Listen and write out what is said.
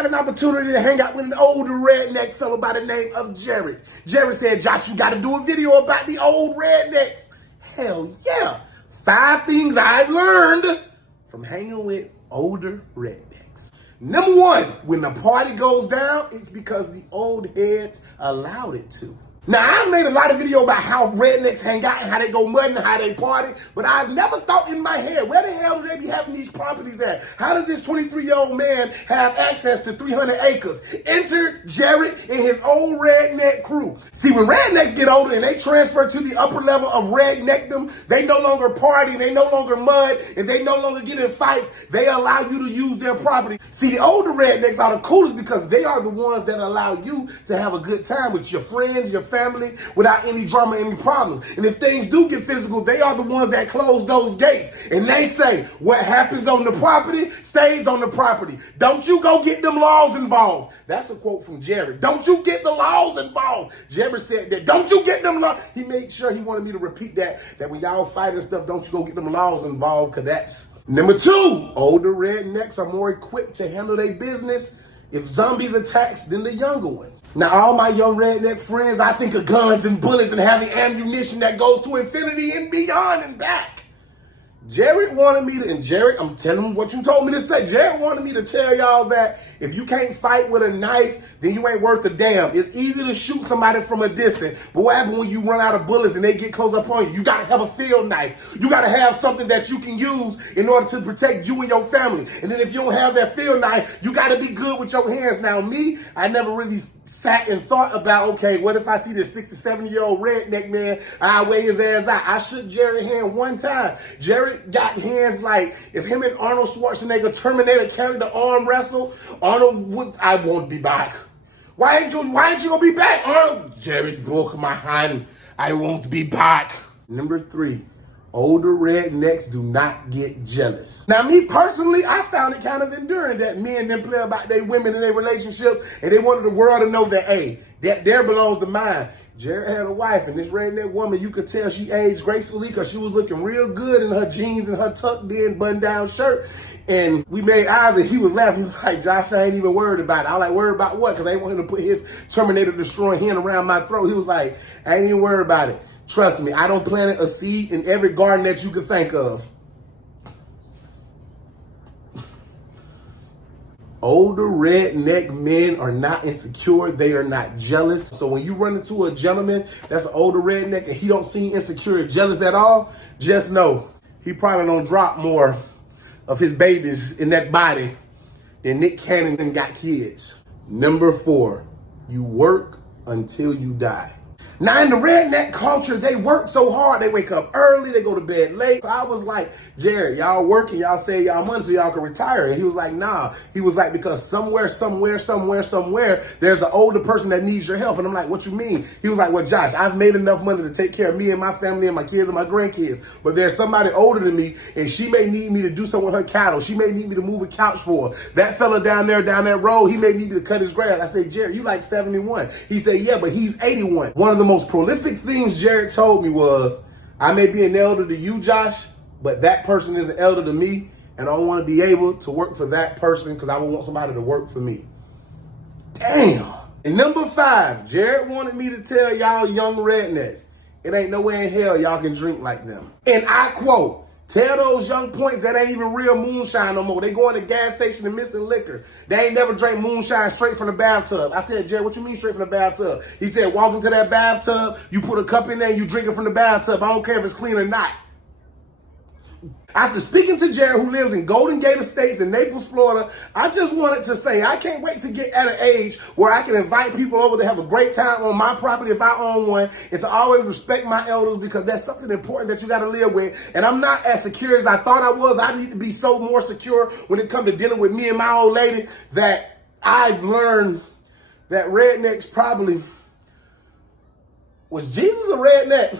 Had an opportunity to hang out with an older redneck fellow by the name of Jared. Jared said, Josh, you got to do a video about the old rednecks. Hell yeah. 5 things I've learned from hanging with older rednecks. Number 1, when the party goes down, it's because the old heads allowed it to. Now, I've made a lot of videos about how rednecks hang out and how they go mudding and how they party, but I've never thought in my head, where the hell do they be having these properties at? How does this 23-year-old man have access to 300 acres? Enter Jared and his old redneck crew. See, when rednecks get older and they transfer to the upper level of redneckdom, they no longer party, they no longer mud, and they no longer get in fights. They allow you to use their property. See, the older rednecks are the coolest because they are the ones that allow you to have a good time with your friends, your family, without any drama, any problems. And if things do get physical, they are the ones that close those gates. And they say, what happens on the property stays on the property. Don't you go get them laws involved. That's a quote from Jared. Don't you get the laws involved. Jared said that. Don't you get them laws. He made sure he wanted me to repeat that when y'all fight and stuff, don't you go get them laws involved, because that's. Number 2, older rednecks are more equipped to handle their business if zombies attacks than the younger ones. Now, all my young redneck friends, I think of guns and bullets and having ammunition that goes to infinity and beyond and back. Jared wanted me to, and Jared, I'm telling him what you told me to say. Jared wanted me to tell y'all that if you can't fight with a knife, then you ain't worth a damn. It's easy to shoot somebody from a distance, but what happens when you run out of bullets and they get close up on you? You gotta have a field knife. You gotta have something that you can use in order to protect you and your family. And then if you don't have that field knife, you gotta be good with your hands. Now me, I never really sat and thought about, okay, what if I see this 67-year-old redneck man, I weigh his ass out. I shook Jared's hand one time. Jared got hands like, if him and Arnold Schwarzenegger Terminator carried the arm wrestle, Arnold would, I won't be back. Why ain't you gonna be back, Arnold? Jared broke my hand. I won't be back. Number 3, older rednecks do not get jealous. Now, me personally, I found it kind of enduring that men then play about their women and their relationship, and they wanted the world to know that, hey, that there belongs to mine. Jared had a wife, and this redneck woman, you could tell she aged gracefully because she was looking real good in her jeans and her tucked-in button-down shirt. And we made eyes, and he was laughing. He was like, Josh, I ain't even worried about it. I was like, worried about what? Because I didn't want him to put his Terminator destroying hand around my throat. He was like, I ain't even worried about it. Trust me, I don't plant a seed in every garden that you could think of. Older redneck men are not insecure. They are not jealous. So when you run into a gentleman that's an older redneck and he don't seem insecure or jealous at all, just know he probably don't drop more of his babies in that body than Nick Cannon got kids. Number 4, you work until you die. Now, in the redneck culture, they work so hard. They wake up early, they go to bed late. So I was like, Jared, y'all working, y'all save y'all money so y'all can retire. And he was like, nah. He was like, because somewhere, there's an older person that needs your help. And I'm like, what you mean? He was like, well, Josh, I've made enough money to take care of me and my family and my kids and my grandkids. But there's somebody older than me, and she may need me to do something with her cattle. She may need me to move a couch for her. That fella down that road, he may need me to cut his grass. I said, Jared, you like 71. He said, yeah, but he's 81. One of the most prolific things Jared told me was, I may be an elder to you, Josh, but that person is an elder to me, and I want to be able to work for that person because I would want somebody to work for me. Damn. And number 5, Jared wanted me to tell y'all young rednecks, it ain't no way in hell y'all can drink like them. And I quote, tell those young points that ain't even real moonshine no more. They going to gas station and missing liquor. They ain't never drank moonshine straight from the bathtub. I said, Jared, what you mean straight from the bathtub? He said, walk into that bathtub, you put a cup in there, and you drink it from the bathtub. I don't care if it's clean or not. After speaking to Jared, who lives in Golden Gate Estates in Naples, Florida, I just wanted to say I can't wait to get at an age where I can invite people over to have a great time on my property if I own one, and to always respect my elders, because that's something important that you got to live with. And I'm not as secure as I thought I was. I need to be so more secure when it comes to dealing with me and my old lady, that I've learned that rednecks probably, was Jesus a redneck?